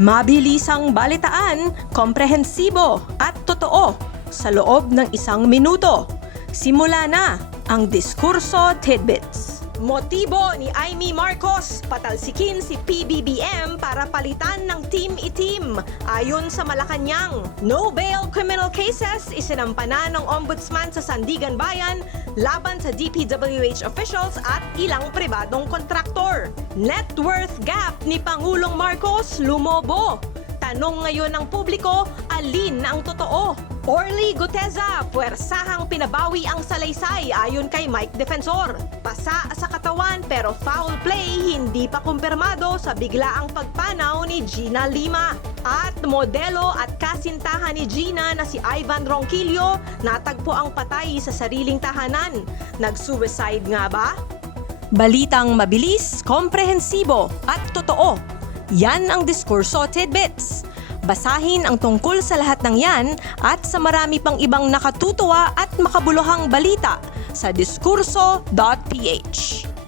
Mabilisang balitaan, komprehensibo at totoo sa loob ng 1 minuto. Simula na ang Diskurso Tidbits. Motibo ni Amy Marcos, patalsikin si PBBM para palitan ng team-itim. Ayon sa Malacanang, no-bail criminal cases isinampa na ng Ombudsman sa Sandigan Bayan laban sa DPWH officials at ilang pribadong kontraktor. Net worth gap ni Pangulong Marcos lumobo. Tanong ngayon ng publiko, alin ang totoo? Orly Guteza, puwersahang pinabawi ang salaysay ayon kay Mike Defensor. Pasa sa katawan pero foul play hindi pa kumpirmado sa biglaang pagpanaw ni Gina Lima. At modelo at kasintahan ni Gina na si Ivan Ronquillo natagpo ang patay sa sariling tahanan. Nag-suicide nga ba? Balitang mabilis, komprehensibo at totoo. Yan ang Diskurso Tidbits. Basahin ang tungkol sa lahat ng yan at sa marami pang ibang nakatutuwa at makabuluhang balita sa diskurso.ph.